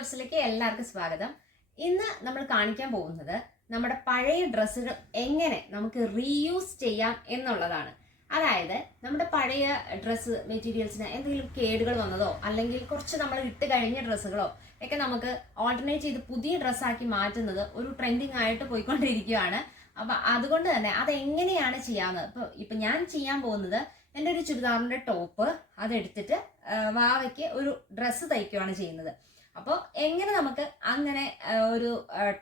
ഷോർട്സിലേക്ക് എല്ലാവർക്കും സ്വാഗതം. ഇന്ന് നമ്മൾ കാണിക്കാൻ പോകുന്നത് നമ്മുടെ പഴയ ഡ്രസ്സുകൾ എങ്ങനെ നമുക്ക് റീയൂസ് ചെയ്യാം എന്നുള്ളതാണ്. അതായത് നമ്മുടെ പഴയ ഡ്രസ്സ് മെറ്റീരിയൽസിന് എന്തെങ്കിലും കേടുകൾ വന്നതോ അല്ലെങ്കിൽ കുറച്ച് നമ്മൾ ഇട്ട് കഴിഞ്ഞ ഡ്രസ്സുകളോ ഒക്കെ നമുക്ക് ഓൾട്ടർനേറ്റ് ചെയ്ത് പുതിയ ഡ്രസ്സാക്കി മാറ്റുന്നത് ഒരു ട്രെൻഡിങ് ആയിട്ട് പോയിക്കൊണ്ടിരിക്കുകയാണ്. അപ്പൊ അതുകൊണ്ട് തന്നെ അത് എങ്ങനെയാണ് ചെയ്യാവുന്നത്? ഇപ്പൊ ഇപ്പൊ ഞാൻ ചെയ്യാൻ പോകുന്നത് എന്റെ ഒരു ചുരിദാറിന്റെ ടോപ്പ് അതെടുത്തിട്ട് വാവയ്ക്ക് ഒരു ഡ്രസ്സ് തയ്ക്കുകയാണ് ചെയ്യുന്നത്. അപ്പോൾ എങ്ങനെ നമുക്ക് അങ്ങനെ ഒരു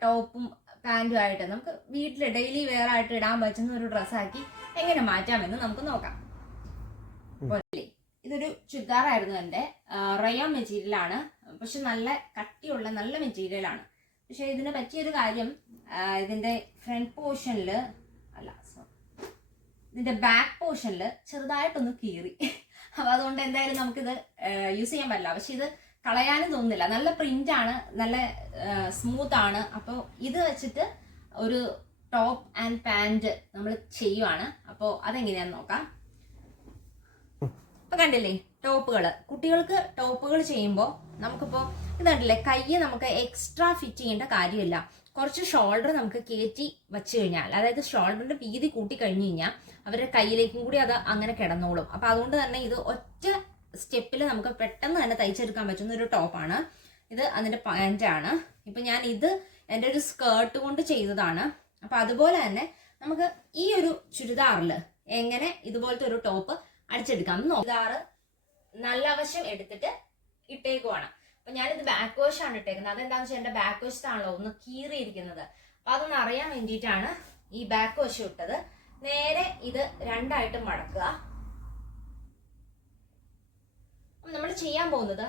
ടോപ്പും പാന്റും ആയിട്ട് നമുക്ക് വീട്ടിൽ ഡെയിലി വെയർ ആയിട്ട് ഇടാൻ പറ്റുന്ന ഒരു ഡ്രസ്സാക്കി എങ്ങനെ മാറ്റാമെന്ന് നമുക്ക് നോക്കാം. ഇതൊരു ചുരിദാറായിരുന്നു എന്റെ. റയോൺ മെറ്റീരിയലാണ് പക്ഷെ നല്ല കട്ടിയുള്ള നല്ല മെറ്റീരിയലാണ് പക്ഷെ ഇതിന് പറ്റിയൊരു കാര്യം ഇതിന്റെ ഇതിന്റെ ഫ്രണ്ട് പോർഷനിൽ അല്ല. ഇതിന്റെ ബാക്ക് പോർഷനിൽ ചെറുതായിട്ടൊന്ന് കീറി. അപ്പോൾ അതുകൊണ്ട് എന്തായാലും നമുക്കിത് യൂസ് ചെയ്യാൻ പറ്റില്ല. പക്ഷെ ഇത് കളയാനും തോന്നുന്നില്ല. നല്ല പ്രിന്റ് ആണ് നല്ല സ്മൂത്ത് ആണ്. അപ്പോൾ ഇത് വെച്ചിട്ട് ഒരു ടോപ്പ് ആൻഡ് പാന്റ് നമ്മൾ ചെയ്യുവാണ്. അപ്പോൾ അതെങ്ങനെയാന്ന് നോക്കാം. ഇപ്പൊ കണ്ടില്ലേ ടോപ്പുകൾ കുട്ടികൾക്ക് ടോപ്പുകൾ ചെയ്യുമ്പോൾ നമുക്കിപ്പോൾ ഇത് കണ്ടില്ലേ കൈ നമുക്ക് എക്സ്ട്രാ ഫിറ്റ് ചെയ്യേണ്ട കാര്യമില്ല. കുറച്ച് ഷോൾഡർ നമുക്ക് കയറ്റി വെച്ച് കഴിഞ്ഞാൽ അതായത് ഷോൾഡറിന്റെ വീതി കൂട്ടി കഴിഞ്ഞു കഴിഞ്ഞാൽ അവരുടെ കയ്യിലേക്കും കൂടി അത് അങ്ങനെ കിടന്നോളും. അപ്പൊ അതുകൊണ്ട് തന്നെ ഇത് ഒറ്റ സ്റ്റെപ്പിൽ നമുക്ക് പെട്ടെന്ന് തന്നെ തയ്ച്ചെടുക്കാൻ പറ്റുന്ന ഒരു ടോപ്പാണ് ഇത് അതിന്റെ പാന്റ് ആണ് ഇപ്പൊ ഞാൻ ഇത് എന്റെ ഒരു സ്കേർട്ട് കൊണ്ട് ചെയ്തതാണ്. അപ്പം അതുപോലെ തന്നെ നമുക്ക് ഈ ഒരു ചുരിദാറിൽ എങ്ങനെ ഇതുപോലത്തെ ഒരു ടോപ്പ് അടിച്ചെടുക്കാം ചുരിദാറ് നല്ല വശം എടുത്തിട്ട് ഇട്ടേക്കുവാണ്. അപ്പം ഞാനിത് ബാക്ക് വാഷാണ് ഇട്ടേക്കുന്നത്. അതെന്താണെന്ന് വെച്ചാൽ എന്റെ ബാക്ക് വശത്താണല്ലോ ഒന്ന് കീറിയിരിക്കുന്നത്. അപ്പം അതൊന്ന് അറിയാൻ വേണ്ടിയിട്ടാണ് ഈ ബാക്ക് വശം ഇട്ടത്. നേരെ ഇത് രണ്ടായിട്ട് മടക്കുക. നമ്മൾ ചെയ്യാൻ പോകുന്നത്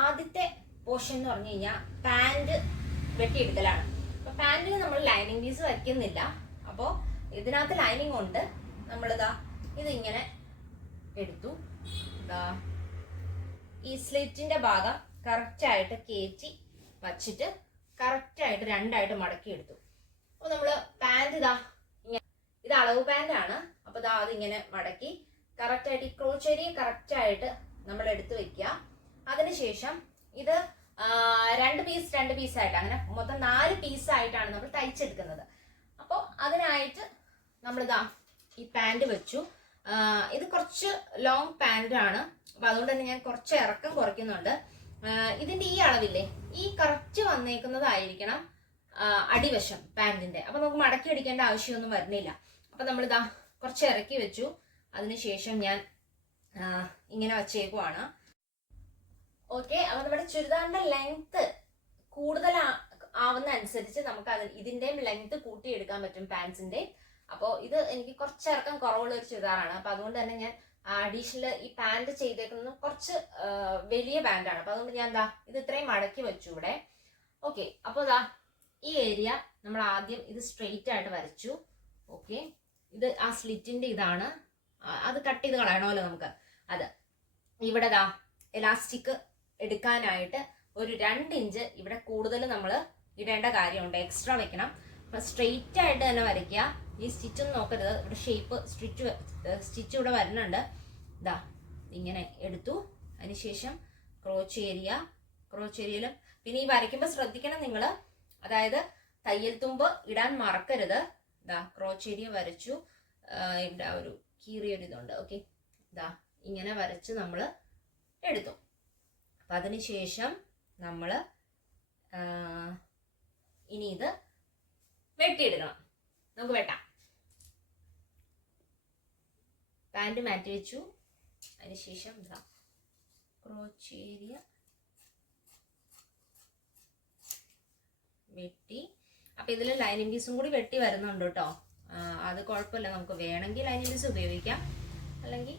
ആദ്യത്തെ പോർഷൻ എന്ന് പറഞ്ഞു കഴിഞ്ഞാൽ പാന്റ് വെട്ടിയെടുക്കലാണ് അപ്പൊ പാൻറിൽ നമ്മൾ ലൈനിങ് പീസ് വയ്ക്കുന്നില്ല. അപ്പോൾ ഇതിനകത്ത് ലൈനിങ് ഉണ്ട്. നമ്മളിതാ ഇതിങ്ങനെ എടുത്തു. ഇതാ ഈ സ്ലിറ്റിന്റെ ഭാഗം കറക്റ്റ് ആയിട്ട് കയറ്റി വച്ചിട്ട് കറക്റ്റ് ആയിട്ട് രണ്ടായിട്ട് മടക്കി എടുത്തു. അപ്പൊ നമ്മൾ പാന്റ് ഇതാ ഇത് അളവ് പാന്റാണ് ആണ്. അപ്പൊ ഇതാ അതിങ്ങനെ മടക്കി കറക്റ്റ് ആയിട്ട് ഈ ക്രോച്ചേരി കറക്റ്റ് ആയിട്ട് നമ്മൾ എടുത്തു വെക്കുക. അതിനുശേഷം ഇത് രണ്ട് പീസ് രണ്ട് പീസ് ആയിട്ട് അങ്ങനെ മൊത്തം നാല് പീസ് ആയിട്ടാണ് നമ്മൾ തയ്ച്ചെടുക്കുന്നത്. അപ്പോൾ അതിനായിട്ട് നമ്മളിതാ ഈ പാന്റ് വെച്ചു. ഇത് കുറച്ച് ലോങ് പാന്റ് ആണ്. അപ്പൊ അതുകൊണ്ട് തന്നെ ഞാൻ കുറച്ച് ഇറക്കം കുറയ്ക്കുന്നുണ്ട്. ഇതിന്റെ ഈ അളവില്ലേ ഈ കറക്റ്റ് വന്നേക്കുന്നതായിരിക്കണം അടിവശം പാന്റിന്റെ അപ്പൊ നമുക്ക് മടക്കി അടിക്കേണ്ട ആവശ്യമൊന്നും വരുന്നില്ല. അപ്പൊ നമ്മളിതാ കുറച്ച് ഇറക്കി വെച്ചു. അതിനുശേഷം ഞാൻ ഇങ്ങനെ വച്ചേക്കുവാണ്. ഓക്കെ അപ്പൊ നമ്മുടെ ചുരിദാറിന്റെ ലെങ്ത് കൂടുതൽ ആവുന്ന അനുസരിച്ച് നമുക്ക് അത് ഇതിന്റെയും ലെങ്ത് കൂട്ടിയെടുക്കാൻ പറ്റും പാൻസിന്റെ അപ്പോൾ ഇത് എനിക്ക് കുറച്ച് ഇറക്കം കുറവുള്ള ഒരു ചുരിദാറാണ്. അപ്പൊ അതുകൊണ്ട് തന്നെ ഞാൻ അഡീഷണൽ ഈ പാന്റ് ചെയ്തേക്കുന്നത് കുറച്ച് വലിയ പാന്റാണ് അപ്പൊ അതുകൊണ്ട് ഞാൻ എന്താ ഇത് ഇത്രയും മടക്കി വെച്ചു ഇവിടെ. ഓക്കെ അപ്പോൾ ഇതാ ഈ ഏരിയ നമ്മൾ ആദ്യം ഇത് സ്ട്രെയിറ്റ് ആയിട്ട് വരച്ചു. ഓക്കെ ഇത് ആ സ്ലിറ്റിന്റെ ഇതാണ്. അത് കട്ട് ചെയ്ത് കളയണമല്ലോ നമുക്ക്. അത്. ഇവിടെ ദാ എലാസ്റ്റിക് എടുക്കാനായിട്ട് ഒരു രണ്ട് ഇഞ്ച് ഇവിടെ കൂടുതൽ നമ്മൾ ഇടേണ്ട കാര്യമുണ്ട്. എക്സ്ട്രാ വെക്കണം. അപ്പൊ സ്ട്രെയിറ്റ് ആയിട്ട് തന്നെ വരയ്ക്കുക. ഈ സ്റ്റിച്ചൊന്നും നോക്കരുത്. ഇവിടെ ഷേപ്പ് സ്റ്റിച്ച് സ്റ്റിച്ച് ഇവിടെ വരുന്നുണ്ട്. ഇതാ ഇങ്ങനെ എടുത്തു. അതിനുശേഷം ക്രോച്ച് ഏരിയ ക്രോച്ച് ഏരിയയിലും പിന്നെ ഈ വരയ്ക്കുമ്പോൾ ശ്രദ്ധിക്കണം നിങ്ങൾ അതായത് തയ്യൽ തുമ്പ് ഇടാൻ മറക്കരുത്. ഇതാ ക്രോച്ച് ഏരിയ വരച്ചു. ഇവിടെ ഒരു കീറിയൊരു ഇതുണ്ട് ഓക്കെ ഇതാ ഇങ്ങനെ വരച്ച് നമ്മൾ എടുത്തു. അപ്പം അതിനുശേഷം നമ്മൾ ഇനി ഇത് വെട്ടിയെടുക്കണം. നമുക്ക് വെട്ടാം. പാന്റ് മാറ്റി വെച്ചു. അതിനുശേഷം ഇതാ ക്രോച്ച് ഏരിയ വെട്ടി. അപ്പൊ ഇതിൽ ലൈനിങ് പീസും കൂടി വെട്ടി വരുന്നുണ്ട് കേട്ടോ. അത് കുഴപ്പമില്ല. നമുക്ക് വേണമെങ്കിൽ ലൈനിങ് പീസ് ഉപയോഗിക്കാം. അല്ലെങ്കിൽ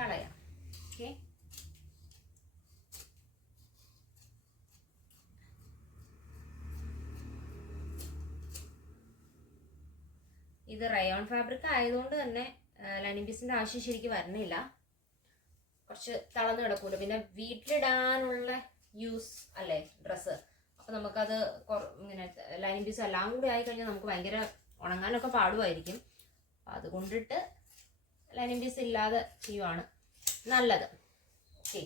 കളയാം. ഓക്കെ? ഇത് റയോൺ ഫാബ്രിക് ആയതുകൊണ്ട് തന്നെ ലൈനിങ് പീസിന്റെ ആവശ്യം ശരിക്കും വരുന്നില്ല. കുറച്ച് തളർന്ന് കിടക്കൂല. പിന്നെ വീട്ടിലിടാനുള്ള യൂസ് അല്ലേ ഡ്രസ്സ്? അപ്പൊ നമുക്കത് ഇങ്ങനെ ലൈനിങ് പീസ് എല്ലാം കൂടി ആയി കഴിഞ്ഞാൽ നമുക്ക് ഭയങ്കര ഉണങ്ങാനൊക്കെ പാടുമായിരിക്കും. അപ്പൊ അതുകൊണ്ടിട്ട് പീസ് ഇല്ലാതെ ചെയ്യുവാണ്. നല്ലത്. ഓക്കെ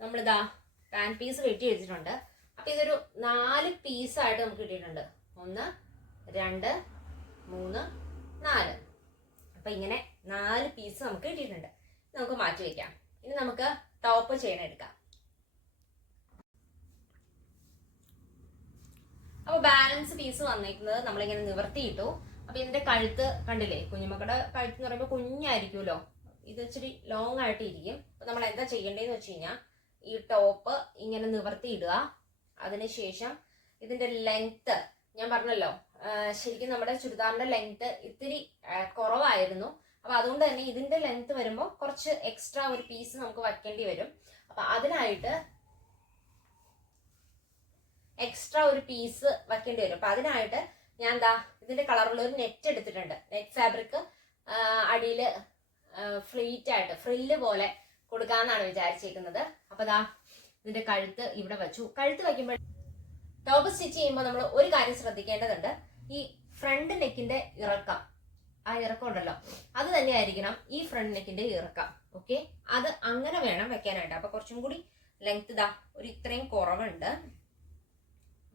നമ്മളിതാ പാൻ പീസ് വെട്ടി വെച്ചിട്ടുണ്ട്. അപ്പം ഇതൊരു നാല് പീസായിട്ട് നമുക്ക് കിട്ടിയിട്ടുണ്ട്. ഒന്ന് രണ്ട് മൂന്ന് നാല്. അപ്പൊ ഇങ്ങനെ നാല് പീസ് നമുക്ക് കിട്ടിയിട്ടുണ്ട്. നമുക്ക് മാറ്റി വെക്കാം. ഇനി നമുക്ക് ടോപ്പ് ചെയ്യണം എടുക്കാം. അപ്പൊ ബാലൻസ് പീസ് വന്നിരിക്കുന്നത് നമ്മളിങ്ങനെ നിവർത്തിയിട്ടു. അപ്പൊ ഇതിന്റെ കഴുത്ത് കണ്ടില്ലേ? കുഞ്ഞുമക്കളുടെ കഴുത്ത് എന്ന് പറയുമ്പോൾ കുഞ്ഞായിരിക്കുമല്ലോ. ഇത് ഇച്ചിരി ലോങ് ആയിട്ട് ഇരിക്കും. അപ്പൊ നമ്മൾ എന്താ ചെയ്യേണ്ടതെന്ന് വെച്ച് കഴിഞ്ഞാൽ ഈ ടോപ്പ് ഇങ്ങനെ നിവർത്തിയിടുക അതിനുശേഷം ഇതിന്റെ ലെങ്ത് ഞാൻ പറഞ്ഞല്ലോ ശരിക്കും നമ്മുടെ ചുരിദാറിന്റെ ലെങ്ത് ഇത്തിരി കുറവായിരുന്നു. അപ്പൊ അതുകൊണ്ട് തന്നെ ഇതിന്റെ ലെങ്ത് വരുമ്പോൾ കുറച്ച് എക്സ്ട്രാ ഒരു പീസ് നമുക്ക് വയ്ക്കേണ്ടി വരും. അപ്പൊ അതിനായിട്ട് എക്സ്ട്രാ ഒരു പീസ് വയ്ക്കേണ്ടി വരും. അപ്പൊ അതിനായിട്ട് ഞാൻ എന്താ ഇതിന്റെ കളറുള്ള ഒരു നെറ്റ് എടുത്തിട്ടുണ്ട്. നെറ്റ് ഫാബ്രിക് അടിയിൽ ഫ്ലീറ്റ് ആയിട്ട് ഫ്രില്ല് പോലെ കൊടുക്കാന്നാണ് വിചാരിച്ചേക്കുന്നത്. അപ്പൊ ദാ ഇതിന്റെ കഴുത്ത് ഇവിടെ വെച്ചു. കഴുത്ത് വയ്ക്കുമ്പോൾ ടോപ്പ് സ്റ്റിച്ച് ചെയ്യുമ്പോൾ നമ്മൾ ഒരു കാര്യം ശ്രദ്ധിക്കേണ്ടതുണ്ട്. ഈ ഫ്രണ്ട് നെക്കിന്റെ ഇറക്കം. ആ ഇറക്കം ഉണ്ടല്ലോ. അത് തന്നെയായിരിക്കണം ഈ ഫ്രണ്ട് നെക്കിന്റെ ഇറക്കം. ഓക്കെ അത് അങ്ങനെ വേണം വെക്കാനായിട്ട്. അപ്പൊ കുറച്ചും കൂടി ലെങ്ത് ഇതാ ഒരു ഇത്രയും കുറവുണ്ട്.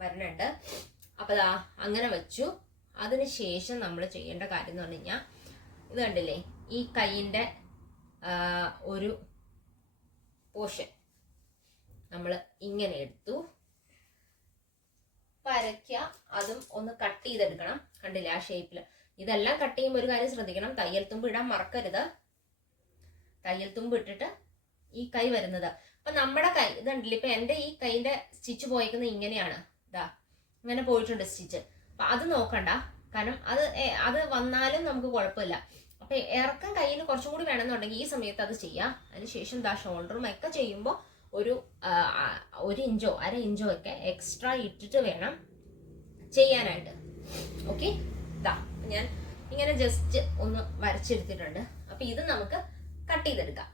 വരുന്നുണ്ട് അപ്പൊ ദാ അങ്ങനെ വെച്ചു. അതിന് ശേഷം നമ്മൾ ചെയ്യേണ്ട കാര്യം എന്ന് പറഞ്ഞു കഴിഞ്ഞാൽ ഇത് കണ്ടില്ലേ ഈ കൈയിന്റെ ഒരു പോഷൻ നമ്മൾ ഇങ്ങനെ എടുത്തു. പരയ്ക്കുക അതും ഒന്ന് കട്ട് ചെയ്തെടുക്കണം. കണ്ടില്ലേ ആ ഷേപ്പിൽ ഇതെല്ലാം കട്ട് ചെയ്യുമ്പോൾ ഒരു കാര്യം ശ്രദ്ധിക്കണം. തയ്യൽ തുമ്പ് ഇടാൻ മറക്കരുത്. തയ്യൽ തുമ്പ് ഇട്ടിട്ട് ഈ കൈ വരുന്നത്. അപ്പൊ നമ്മുടെ കൈ ഇത് കണ്ടില്ലേ ഇപ്പൊ എന്റെ ഈ കൈന്റെ സ്റ്റിച്ച് പോയേക്കുന്നത് ഇങ്ങനെയാണ്. ഇതാ ഇങ്ങനെ പോയിട്ടുണ്ട് സ്റ്റിച്ച്. അപ്പൊ അത് നോക്കണ്ട. കാരണം അത് അത് വന്നാലും നമുക്ക് കുഴപ്പമില്ല. അപ്പൊ ഇറക്കം കയ്യിൽ കുറച്ചും കൂടി വേണമെന്നുണ്ടെങ്കിൽ ഈ സമയത്ത് അത് ചെയ്യാം. അതിനുശേഷം ദാ ഷോൾഡറും ഒക്കെ ചെയ്യുമ്പോൾ ഒരു ഒരു ഇഞ്ചോ അര ഇഞ്ചോ ഒക്കെ എക്സ്ട്രാ ഇട്ടിട്ട് വേണം ചെയ്യാനായിട്ട്. ഓക്കെ ഞാൻ ഇങ്ങനെ ജസ്റ്റ് ഒന്ന് വരച്ചെടുത്തിട്ടുണ്ട് അപ്പൊ ഇത് നമുക്ക് കട്ട് ചെയ്തെടുക്കാം.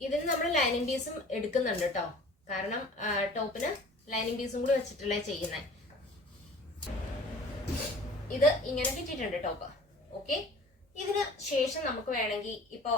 ഇതിന് നമ്മൾ ലൈനിങ് പീസും എടുക്കുന്നുണ്ട് കേട്ടോ കാരണം ടോപ്പിന് ലൈനിങ് പീസും കൂടി വെച്ചിട്ടല്ലേ ചെയ്യുന്നത് ഇത് ഇങ്ങനെ കിട്ടിയിട്ടുണ്ട് ടോപ്പ്. ഓക്കെ? ഇതിന് ശേഷം നമുക്ക് വേണമെങ്കിൽ ഇപ്പോ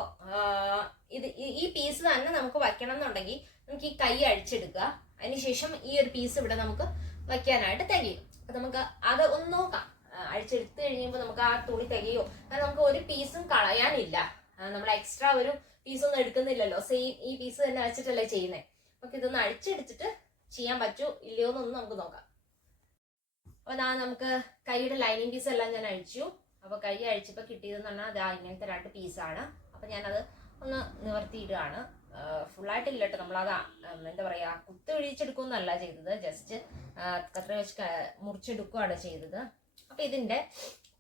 ഇത് ഈ- പീസ് തന്നെ നമുക്ക് വയ്ക്കണം എന്നുണ്ടെങ്കിൽ നമുക്ക് ഈ കൈ അഴിച്ചെടുക്കുക. അതിനുശേഷം ഈ ഒരു പീസ് ഇവിടെ നമുക്ക് വയ്ക്കാനായിട്ട് തികയും. അപ്പൊ നമുക്ക് അത് ഒന്ന് നോക്കാം. അഴിച്ചെടുത്ത് കഴിയുമ്പോൾ നമുക്ക് ആ തുണി തികയോ? അത് നമുക്ക് ഒരു പീസും കളയാനില്ല. നമ്മൾ എക്സ്ട്രാ ഒരു പീസ് ഒന്നും എടുക്കുന്നില്ലല്ലോ. സെയിം ഈ പീസ് തന്നെ വെച്ചിട്ടല്ലേ ചെയ്യുന്നത് നമുക്ക് ഇതൊന്ന് അഴിച്ചെടുത്തിട്ട് ചെയ്യാൻ പറ്റൂ ഇല്ലയോ എന്നൊന്ന് നമുക്ക് നോക്കാം. അപ്പൊ ഞാൻ നമുക്ക് കൈയുടെ ലൈനിങ് പീസ് എല്ലാം ഞാൻ അഴിച്ചു. അപ്പൊ കൈ അഴിച്ചപ്പോ കിട്ടിയതെന്ന് പറഞ്ഞാൽ അതാ ഇങ്ങനത്തെ രണ്ട് പീസാണ് അപ്പൊ ഞാനത് ഒന്ന് നിവർത്തിയിടുകയാണ്. ഫുള്ളായിട്ടില്ല കേട്ടോ നമ്മളത് എന്താ പറയാ കുത്തി ഒഴിച്ചെടുക്കുമെന്നല്ല ചെയ്തത്. ജസ്റ്റ് കത്ര വെച്ച് മുറിച്ചെടുക്കുകയാണ് ചെയ്തത്. അപ്പൊ ഇതിന്റെ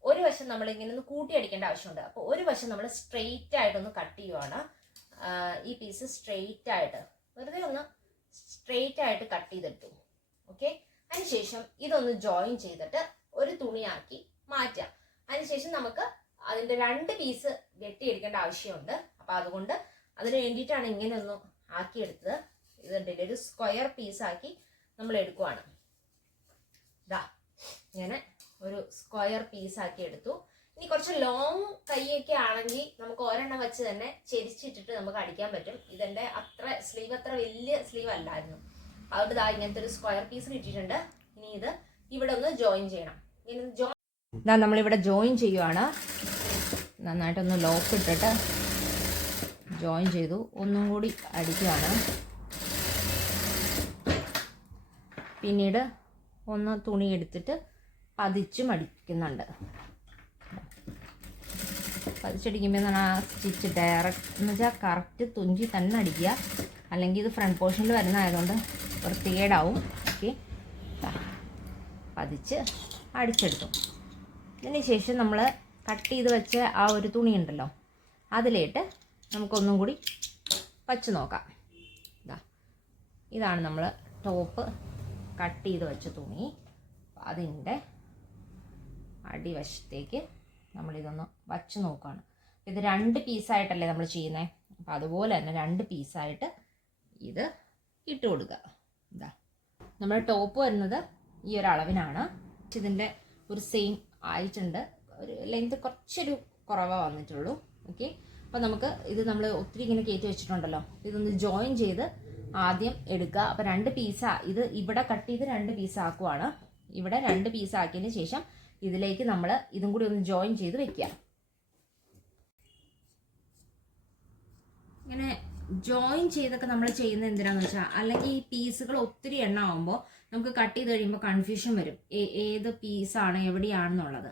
ഒരു വശം നമ്മൾ ഇങ്ങനെ ഒന്ന് കൂട്ടി അടിക്കേണ്ട ആവശ്യമുണ്ട്. അപ്പോൾ ഒരു വശം നമ്മൾ സ്ട്രെയിറ്റ് ആയിട്ടൊന്ന് കട്ട് ചെയ്യുവാണ്. ഈ പീസ് സ്ട്രെയിറ്റ് ആയിട്ട് വെറുതെ ഒന്ന് സ്ട്രെയിറ്റ് ആയിട്ട് കട്ട് ചെയ്തെടുത്തു ഓക്കെ അതിനുശേഷം ഇതൊന്ന് ജോയിൻ ചെയ്തിട്ട് ഒരു തുണിയാക്കി മാറ്റാം അതിനുശേഷം നമുക്ക് അതിന്റെ രണ്ട് പീസ് വെട്ടിയെടുക്കേണ്ട ആവശ്യമുണ്ട്. അപ്പൊ അതുകൊണ്ട് അതിന് വേണ്ടിയിട്ടാണ് ഇങ്ങനെ ഒന്ന് ആക്കിയെടുത്തത്. ഇത് ഒരു സ്ക്വയർ പീസ് ആക്കി നമ്മൾ എടുക്കുവാണ്. ഇതാ ഇങ്ങനെ ഒരു സ്ക്വയർ പീസ് ആക്കി എടുത്തു. ഇനി കുറച്ച് ലോങ് കൈയൊക്കെ ആണെങ്കിൽ നമുക്ക് ഒരെണ്ണം വെച്ച് തന്നെ ചെരിച്ചിട്ടിട്ട് നമുക്ക് അടിക്കാൻ പറ്റും. ഇതെന്റെ അത്ര സ്ലീവ് അത്ര വലിയ സ്ലീവ് അല്ലായിരുന്നു. അതുകൊണ്ട് ഇതാ ഇങ്ങനത്തെ ഒരു സ്ക്വയർ പീസ് കിട്ടിയിട്ടുണ്ട് ഇനി ഇത് ഇവിടെ ഒന്ന് ജോയിൻ ചെയ്യണം. ഇനി ജോയിൻ ഇതാ നമ്മളിവിടെ ജോയിൻ ചെയ്യുവാണ്. നന്നായിട്ടൊന്ന് ലോക്ക് ഇട്ടിട്ട് ജോയിൻ ചെയ്തു. ഒന്നും കൂടി അടിക്കുകയാണ് പിന്നീട് ഒന്ന് തുണി എടുത്തിട്ട് പതിച്ചും അടിക്കുന്നുണ്ട് പതിച്ചടിക്കുമ്പോൾ ആ സ്റ്റിച്ച് ഡയറക്റ്റ് എന്ന് വെച്ചാൽ കറക്റ്റ് തുഞ്ചി തന്നെ അടിക്കുക. അല്ലെങ്കിൽ ഇത് ഫ്രണ്ട് പോർഷനിൽ വരുന്നതായതുകൊണ്ട് വൃത്തികേടാവും. ഓക്കെ പതിച്ച് അടിച്ചെടുത്തു. അതിന് ശേഷം നമ്മൾ കട്ട് ചെയ്ത് വെച്ച ആ ഒരു തുണി ഉണ്ടല്ലോ അതിലേട്ട് നമുക്കൊന്നും കൂടി വച്ച് നോക്കാം. ഇതാ ഇതാണ് നമ്മൾ ടോപ്പ് കട്ട് ചെയ്ത് വെച്ച തുണി. അതിന്റെ അടിവശത്തേക്ക് നമ്മളിതൊന്ന് വച്ച് നോക്കുകയാണ് ഇത് രണ്ട് പീസായിട്ടല്ലേ നമ്മൾ ചെയ്യുന്നത് അപ്പോൾ അതുപോലെ തന്നെ രണ്ട് പീസായിട്ട് ഇത് ഇട്ട് കൊടുക്കുക. ഇതാ നമ്മുടെ ടോപ്പ് വരുന്നത് ഈ ഒരു അളവിനാണ്. ഇതിന്റെ ഒരു സെയിം ആയിട്ടുണ്ട്. ഒരു ലെങ്ത് കുറച്ചൊരു കുറവ വന്നിട്ടുള്ളൂ. ഓക്കെ? അപ്പോൾ നമുക്ക് ഇത് നമ്മൾ ഒത്തിരി ഇങ്ങനെ കയറ്റി വെച്ചിട്ടുണ്ടല്ലോ. ഇതൊന്ന് ജോയിൻ ചെയ്ത് ആദ്യം എടുക്കുക. അപ്പോൾ രണ്ട് പീസാ ഇത് ഇവിടെ കട്ട് ചെയ്ത് രണ്ട് പീസാക്കുവാണ്. ഇവിടെ രണ്ട് പീസാക്കിയതിന് ശേഷം ഇതിലേക്ക് നമ്മൾ ഇതും കൂടി ഒന്ന് ജോയിൻ ചെയ്ത് വെക്കുക. ഇങ്ങനെ ജോയിൻ ചെയ്തൊക്കെ നമ്മൾ ചെയ്യുന്നത് എന്തിനാന്ന് വെച്ചാൽ അല്ലെങ്കിൽ ഈ പീസുകൾ ഒത്തിരി എണ്ണ ആവുമ്പോൾ നമുക്ക് കട്ട് ചെയ്ത് കഴിയുമ്പോൾ കൺഫ്യൂഷൻ വരും. ഏത് പീസാണ് എവിടെയാണെന്നുള്ളത്.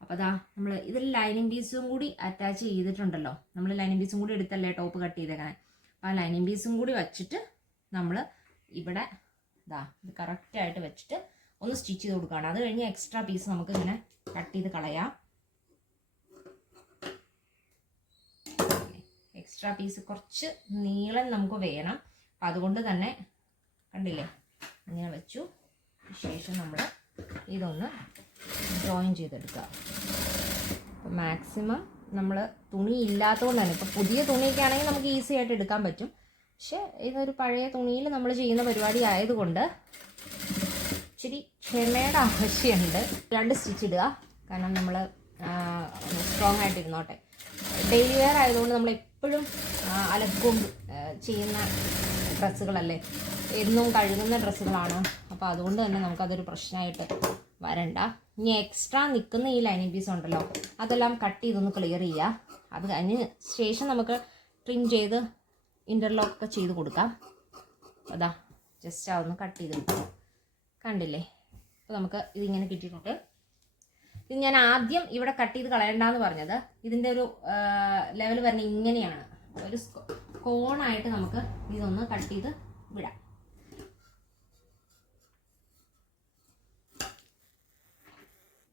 അപ്പോൾ അതാ നമ്മൾ ഇതിൽ ലൈനിങ് പീസും കൂടി അറ്റാച്ച് ചെയ്തിട്ടുണ്ടല്ലോ. നമ്മൾ ലൈനിങ് പീസും കൂടി എടുത്തല്ലേ ടോപ്പ് കട്ട് ചെയ്തേക്കാൻ അപ്പോൾ ആ ലൈനിങ് പീസും കൂടി വച്ചിട്ട് നമ്മൾ ഇവിടെ ഇതാ ഇത് കറക്റ്റായിട്ട് വെച്ചിട്ട് ഒന്ന് സ്റ്റിച്ച് ചെയ്ത് കൊടുക്കുകയാണ് അത് കഴിഞ്ഞ് എക്സ്ട്രാ പീസ് നമുക്ക് ഇങ്ങനെ കട്ട് ചെയ്ത് കളയാം. എക്സ്ട്രാ പീസ് കുറച്ച് നീളം നമുക്ക് വേണം. അപ്പം അതുകൊണ്ട് തന്നെ കണ്ടില്ലേ? അങ്ങനെ വെച്ചു. ശേഷം നമ്മൾ ഇതൊന്ന് ജോയിൻ ചെയ്തെടുക്കുക. അപ്പം മാക്സിമം നമ്മൾ തുണി ഇല്ലാത്തതുകൊണ്ട് തന്നെ ഇപ്പോൾ പുതിയ തുണിയൊക്കെ ആണെങ്കിൽ നമുക്ക് ഈസി ആയിട്ട് എടുക്കാൻ പറ്റും. പക്ഷേ ഇതൊരു പഴയ തുണിയിൽ നമ്മൾ ചെയ്യുന്ന പരിപാടി ആയതുകൊണ്ട് ഇച്ചിരി ക്ഷമയുടെ ആവശ്യമുണ്ട്. രണ്ട് സ്റ്റിച്ച് ഇടുക. കാരണം നമ്മൾ സ്ട്രോങ് ആയിട്ട് ഇരുന്നോട്ടെ. ഡെയിലി വെയർ ആയതുകൊണ്ട് നമ്മൾ എപ്പോഴും അലക്കും ചെയ്യുന്ന ഡ്രസ്സുകളല്ലേ? എന്നും കഴുകുന്ന ഡ്രസ്സുകളാണ്. അപ്പോൾ അതുകൊണ്ട് തന്നെ നമുക്കതൊരു പ്രശ്നമായിട്ട് വരണ്ട. ഇനി എക്സ്ട്രാ നിൽക്കുന്ന ഈ ലൈനിങ് പീസ് ഉണ്ടല്ലോ അതെല്ലാം കട്ട് ചെയ്തൊന്ന് ക്ലിയർ ചെയ്യുക അത് കഴിഞ്ഞ് ശേഷം നമുക്ക് ട്രിം ചെയ്ത് ഇന്റർലോക്ക് ചെയ്ത് കൊടുക്കാം. അതാ ജസ്റ്റ് അതൊന്ന് കട്ട് ചെയ്ത് കൊടുക്കാം. കണ്ടില്ലേ? അപ്പോൾ നമുക്ക് ഇതിങ്ങനെ കിട്ടിയിട്ടുണ്ട്. ഇത് ഞാൻ ആദ്യം ഇവിടെ കട്ട് ചെയ്ത് കളയണ്ടെന്ന് പറഞ്ഞത് ഇതിന്റെ ഒരു ലെവൽ വരുന്ന ഇങ്ങനെയാണ്. ഒരു കോണായിട്ട് നമുക്ക് ഇതൊന്ന് കട്ട് ചെയ്ത് വിടാം.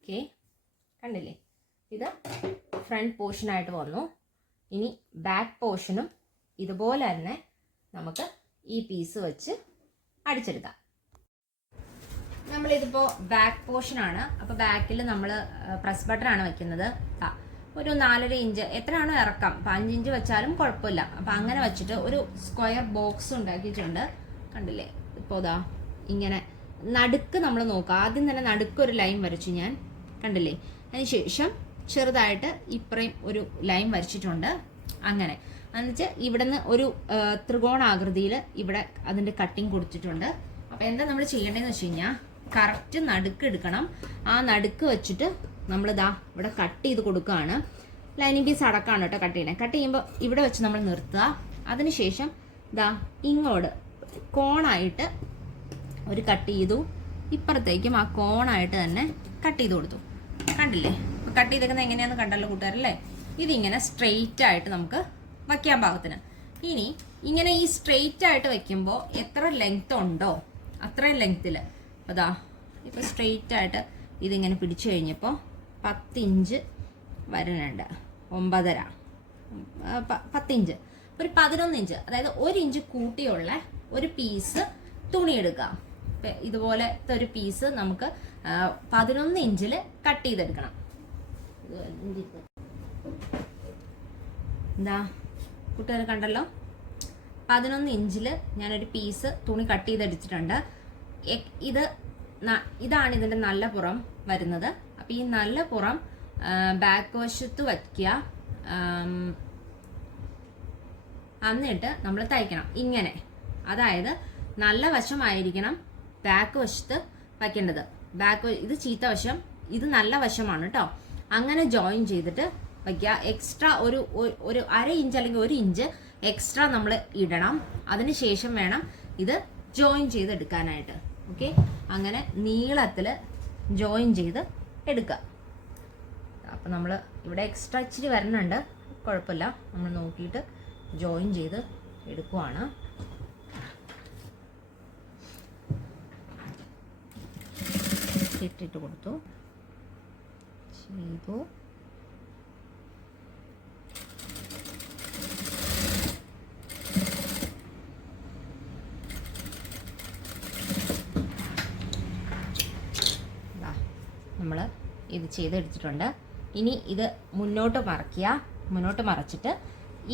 ഓക്കെ കണ്ടില്ലേ? ഇത് ഫ്രണ്ട് പോർഷനായിട്ട് വന്നു. ഇനി ബാക്ക് പോർഷനും ഇതുപോലെ തന്നെ നമുക്ക് ഈ പീസ് വെച്ച് അടിച്ചെടുക്കാം. നമ്മളിതിപ്പോൾ ബാക്ക് പോർഷൻ ആണ്. അപ്പോൾ ബാക്കിൽ നമ്മൾ പ്രസ് ബട്ടൺ ആണ് വെക്കുന്നത്. ഒരു നാലര ഇഞ്ച് എത്രയാണോ ഇറക്കം. അപ്പം അഞ്ചിഞ്ച് വെച്ചാലും കുഴപ്പമില്ല. അപ്പം അങ്ങനെ വെച്ചിട്ട് ഒരു സ്ക്വയർ ബോക്സ് ഉണ്ടാക്കിയിട്ടുണ്ട്. കണ്ടില്ലേ? ഇപ്പോ ഇതാ ഇങ്ങനെ നടുക്ക് നമ്മൾ നോക്കുക. ആദ്യം തന്നെ നടുക്ക് ഒരു ലൈൻ വരച്ചു ഞാൻ. കണ്ടില്ലേ? അതിനുശേഷം ചെറുതായിട്ട് ഇപ്പറയും ഒരു ലൈൻ വരച്ചിട്ടുണ്ട്. അങ്ങനെ. എന്നുവെച്ചാൽ ഇവിടുന്ന് ഒരു ത്രികോണാകൃതിയിൽ ഇവിടെ അതിന്റെ കട്ടിങ് കൊടുത്തിട്ടുണ്ട്. അപ്പോൾ എന്താ നമ്മൾ ചെയ്യേണ്ടതെന്ന് വെച്ച് കഴിഞ്ഞാൽ കറക്റ്റ് നടുക്ക് എടുക്കണം. ആ നടുക്ക് വെച്ചിട്ട് നമ്മൾ ഇതാ ഇവിടെ കട്ട് ചെയ്ത് കൊടുക്കുകയാണ് ലൈനിങ് പീസ് അടക്കാണ് കേട്ടോ കട്ട് ചെയ്യണേ കട്ട് ചെയ്യുമ്പോൾ ഇവിടെ വെച്ച് നമ്മൾ നിർത്തുക. അതിനുശേഷം ഇതാ ഇങ്ങോട്ട് കോണായിട്ട് ഒരു കട്ട് ചെയ്തു. ഇപ്പുറത്തേക്കും ആ കോണായിട്ട് തന്നെ കട്ട് ചെയ്ത് കൊടുത്തു. കണ്ടില്ലേ? കട്ട് ചെയ്തേക്കുന്നത് എങ്ങനെയാണെന്ന് കണ്ടല്ലോ കൂട്ടുകാരല്ലേ? ഇതിങ്ങനെ സ്ട്രെയിറ്റ് ആയിട്ട് നമുക്ക് വയ്ക്കാൻ പാകത്തിന്. ഇനി ഇങ്ങനെ ഈ സ്ട്രെയിറ്റ് ആയിട്ട് വെക്കുമ്പോൾ എത്ര ലെങ്ത് ഉണ്ടോ? അത്രയും ലെങ്ത്തിൽ അതാ ഇപ്പോൾ സ്ട്രെയിറ്റ് ആയിട്ട് ഇതിങ്ങനെ പിടിച്ചു കഴിഞ്ഞപ്പോൾ പത്തിഞ്ച് വരുന്നുണ്ട് ഒമ്പതര. ആ, പ- പത്തിഞ്ച്. ഒരു പതിനൊന്ന് ഇഞ്ച് അതായത് ഒരു ഇഞ്ച് കൂട്ടിയുള്ള ഒരു പീസ് തുണി എടുക്കാം ഇതുപോലത്തെ ഒരു പീസ് നമുക്ക് പതിനൊന്ന് ഇഞ്ചിൽ കട്ട് ചെയ്തെടുക്കണം? എന്താ കൂട്ടുകാർ കണ്ടല്ലോ? പതിനൊന്ന് ഇഞ്ചിൽ ഞാനൊരു പീസ് തുണി കട്ട് ചെയ്തെടുത്തിട്ടുണ്ട്. ഇത് ഇതാണ് ഇതിന്റെ നല്ല പുറം വരുന്നത്. അപ്പോൾ ഈ നല്ല പുറം ബാക്ക് വശത്ത് വയ്ക്കുക. എന്നിട്ട് നമ്മൾ തയ്ക്കണം. ഇങ്ങനെ. അതായത് നല്ല വശമായിരിക്കണം ബാക്ക് വശത്ത് വയ്ക്കേണ്ടത്. ബാക്ക് ഇത് ചീത്ത വശം ഇത് നല്ല വശമാണ് കേട്ടോ അങ്ങനെ ജോയിൻ ചെയ്തിട്ട് വയ്ക്കുക. എക്സ്ട്രാ ഒരു ഒരു- അര ഇഞ്ച് അല്ലെങ്കിൽ ഒരു ഇഞ്ച് എക്സ്ട്രാ നമ്മൾ ഇടണം. അതിന് ശേഷം വേണം ഇത് ജോയിൻ ചെയ്ത് എടുക്കാനായിട്ട് ഓക്കെ അങ്ങനെ നീളത്തിൽ ജോയിൻ ചെയ്ത് എടുക്കുക. അപ്പം നമ്മൾ ഇവിടെ എക്സ്ട്രാ ഇച്ചിരി വരുന്നുണ്ട് കുഴപ്പമില്ല. നമ്മൾ നോക്കിയിട്ട് ജോയിൻ ചെയ്ത് എടുക്കുവാണ്. ഇട്ടിട്ട് കൊടുത്തു. ചെയ്തു നമ്മൾ ഇത് ചെയ്തെടുത്തിട്ടുണ്ട്. ഇനി ഇത് മുന്നോട്ട് മറക്കുക മുന്നോട്ട് മറച്ചിട്ട്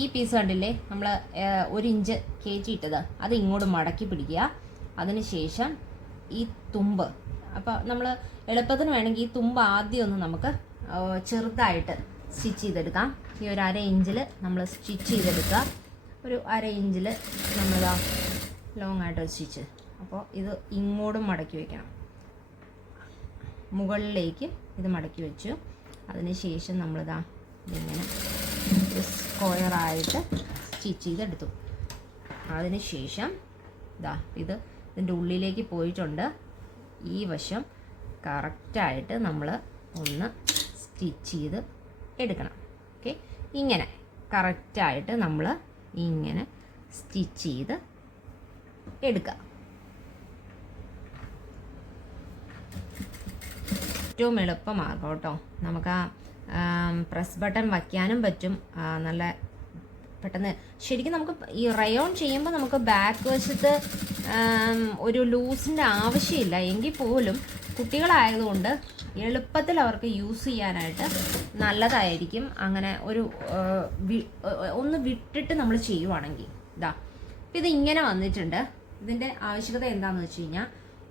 ഈ പീസ് കണ്ടില്ലേ? നമ്മൾ ഒരു ഇഞ്ച് കയറ്റി ഇട്ടത്. അത് ഇങ്ങോട്ട് മടക്കി പിടിക്കുക. അതിനുശേഷം ഈ തുമ്പ്. അപ്പോൾ നമ്മൾ എളുപ്പത്തിന് വേണമെങ്കിൽ ഈ തുമ്പ് ആദ്യം ഒന്ന് നമുക്ക് ചെറുതായിട്ട് സ്റ്റിച്ച് ചെയ്തെടുക്കാം. ഈ ഒരു അര ഇഞ്ചിൽ നമ്മൾ സ്റ്റിച്ച് ചെയ്തെടുക്കുക. ഒരു അര ഇഞ്ചിൽ നമ്മൾ ലോങ് ആയിട്ട് സ്റ്റിച്ച് അപ്പോൾ ഇത് ഇങ്ങോട്ടും മടക്കി വയ്ക്കണം മുകളിലേക്ക് ഇത് മടക്കി വെച്ചു. അതിനുശേഷം നമ്മളിതാ ഇങ്ങനെ സ്ക്വയറായിട്ട് സ്റ്റിച്ച് ചെയ്തെടുത്തു. അതിനുശേഷം ഇതാ ഇത് ഇതിന്റെ ഉള്ളിലേക്ക് പോയിട്ടുണ്ട്. ഈ വശം കറക്റ്റായിട്ട് നമ്മൾ ഒന്ന് സ്റ്റിച്ച് ചെയ്ത് എടുക്കണം. ഓക്കെ ഇങ്ങനെ കറക്റ്റായിട്ട് നമ്മൾ ഇങ്ങനെ സ്റ്റിച്ച് ചെയ്ത് എടുക്കുക ഏറ്റവും എളുപ്പമാകും കേട്ടോ. നമുക്ക് ആ പ്രസ് ബട്ടൺ വയ്ക്കാനും പറ്റും. നല്ല പെട്ടെന്ന് ശരിക്കും നമുക്ക് ഈ റയോൺ ചെയ്യുമ്പോൾ നമുക്ക് ബാക്ക് വശത്ത് ഒരു ലൂസിന്റെ ആവശ്യമില്ല. എങ്കിൽ പോലും കുട്ടികളായതുകൊണ്ട് എളുപ്പത്തിൽ അവർക്ക് യൂസ് ചെയ്യാനായിട്ട് നല്ലതായിരിക്കും. അങ്ങനെ ഒരു ഒന്ന് വിട്ടിട്ട് നമ്മൾ ചെയ്യുവാണെങ്കിൽ. ഇതാ ഇത് ഇങ്ങനെ വന്നിട്ടുണ്ട്. ഇതിന്റെ ആവശ്യകത എന്താണെന്ന് വെച്ച് കഴിഞ്ഞാൽ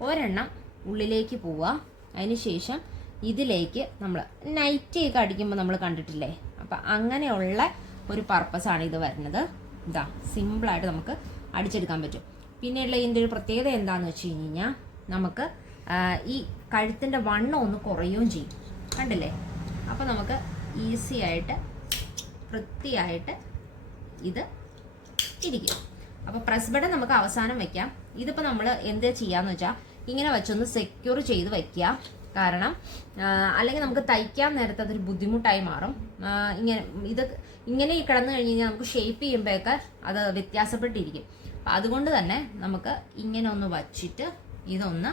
ഒരെണ്ണം ഉള്ളിലേക്ക് പോവുക. അതിന് ശേഷം ഇതിലേക്ക് നമ്മൾ നൈറ്റ് ഒക്കെ അടിക്കുമ്പോൾ നമ്മൾ കണ്ടിട്ടില്ലേ? അപ്പം അങ്ങനെയുള്ള ഒരു പർപ്പസാണ് ഇത് വരുന്നത്. ഇതാ സിമ്പിളായിട്ട് നമുക്ക് അടിച്ചെടുക്കാൻ പറ്റും. പിന്നെയുള്ള ഇതിന്റെ ഒരു പ്രത്യേകത എന്താണെന്ന് വെച്ച് കഴിഞ്ഞ് കഴിഞ്ഞാൽ നമുക്ക് ഈ കഴുത്തിന്റെ വണ്ണം ഒന്ന് കുറയുകയും ചെയ്യും. കണ്ടില്ലേ? അപ്പോൾ നമുക്ക് ഈസി ആയിട്ട് വൃത്തിയായിട്ട് ഇത് ഇരിക്കും. അപ്പോൾ പ്രസ് ബട്ടൺ നമുക്ക് അവസാനം വെക്കാം. ഇതിപ്പോൾ നമ്മൾ എന്ത് ചെയ്യാന്ന് വെച്ചാൽ ഇങ്ങനെ വെച്ചൊന്ന് സെക്യൂർ ചെയ്ത് വെക്കുക. കാരണം അല്ലെങ്കിൽ നമുക്ക് തയ്ക്കാൻ നേരത്തെ അതൊരു ബുദ്ധിമുട്ടായി മാറും. ഇങ്ങനെ ഇത് ഇങ്ങനെ കിടന്നു കഴിഞ്ഞ് കഴിഞ്ഞാൽ നമുക്ക് ഷേപ്പ് ചെയ്യുമ്പോഴൊക്കെ അത് വ്യത്യാസപ്പെട്ടിരിക്കും. അപ്പം അതുകൊണ്ട് തന്നെ നമുക്ക് ഇങ്ങനെ ഒന്ന് വച്ചിട്ട് ഇതൊന്ന്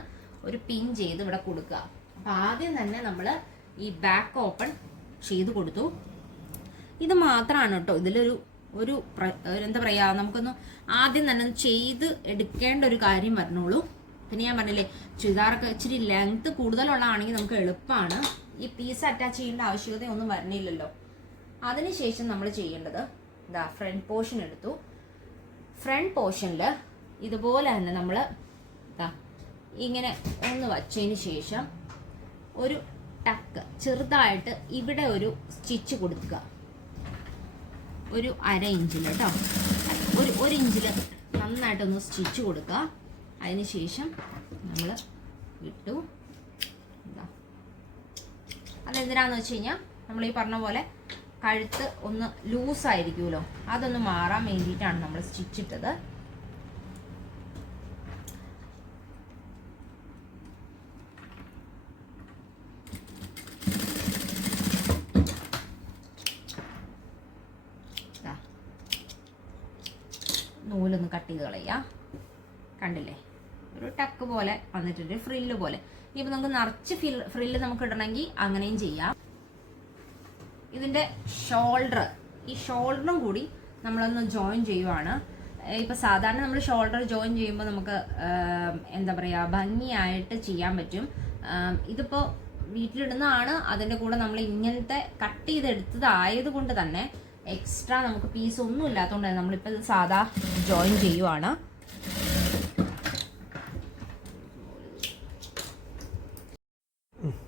ഒരു പിൻ ചെയ്ത് ഇവിടെ കൊടുക്കുക. അപ്പം ആദ്യം തന്നെ നമ്മൾ ഈ ബാക്ക് ഓപ്പൺ ചെയ്ത് കൊടുത്തു. ഇത് മാത്രമാണ് കേട്ടോ ഇതിലൊരു ഒരു എന്താ പറയാ നമുക്കൊന്ന് ആദ്യം തന്നെ ചെയ്ത് എടുക്കേണ്ട ഒരു കാര്യം പറഞ്ഞോളൂ. പിന്നെ ഞാൻ പറഞ്ഞില്ലേ ചുരിദാറൊക്കെ ഇച്ചിരി ലെങ്ത് കൂടുതലുള്ളതാണെങ്കിൽ നമുക്ക് എളുപ്പമാണ് ഈ പീസ് അറ്റാച്ച് ചെയ്യേണ്ട ആവശ്യകത ഒന്നും വരണില്ലല്ലോ. അതിനുശേഷം നമ്മൾ ചെയ്യേണ്ടത് ഇതാ ഫ്രണ്ട് പോർഷൻ എടുത്തു. ഫ്രണ്ട് പോർഷനിൽ ഇതുപോലെ തന്നെ നമ്മൾ ഇതാ ഇങ്ങനെ ഒന്ന് വച്ചതിന് ശേഷം ഒരു ടക്ക് ചെറുതായിട്ട് ഇവിടെ ഒരു സ്റ്റിച്ച് കൊടുക്കുക. ഒരു അര ഇഞ്ചിൽ കേട്ടോ ഒരു ഒരു ഇഞ്ചിൽ നന്നായിട്ടൊന്ന് സ്റ്റിച്ച് കൊടുക്കുക. അതിന് ശേഷം നമ്മൾ ഇട്ടു. അതെന്തിനാന്ന് വെച്ച് കഴിഞ്ഞാൽ നമ്മൾ ഈ പറഞ്ഞ പോലെ കഴുത്ത് ഒന്ന് ലൂസായിരിക്കുമല്ലോ. അതൊന്ന് മാറാൻ വേണ്ടിയിട്ടാണ് നമ്മൾ സ്റ്റിച്ചിട്ടത്. നൂലൊന്ന് കട്ട് ചെയ്ത് കളയുക കണ്ടില്ലേ? പോലെ വന്നിട്ടുണ്ട് ഫ്രില്ല് പോലെ. ഇനിയിപ്പോൾ നമുക്ക് നിറച്ച് ഫിൽ ഫ്രില്ല് നമുക്ക് ഇടണമെങ്കിൽ അങ്ങനെയും ചെയ്യാം. ഇതിന്റെ ഷോൾഡർ ഈ ഷോൾഡറും കൂടി നമ്മളൊന്ന് ജോയിൻ ചെയ്യുവാണ്. ഇപ്പോൾ സാധാരണ നമ്മൾ ഷോൾഡർ ജോയിൻ ചെയ്യുമ്പോൾ നമുക്ക് എന്താ പറയുക ഭംഗിയായിട്ട് ചെയ്യാൻ പറ്റും. ഇതിപ്പോ ഇതിപ്പോൾ വീട്ടിലിടുന്നതാണ്. അതിന്റെ കൂടെ നമ്മൾ ഇങ്ങനത്തെ കട്ട് ചെയ്തെടുത്തതായത് കൊണ്ട് തന്നെ എക്സ്ട്രാ നമുക്ക് പീസ് ഒന്നും ഇല്ലാത്തതുകൊണ്ട് നമ്മളിപ്പോൾ സാധാ ജോയിൻ ചെയ്യുവാണ്.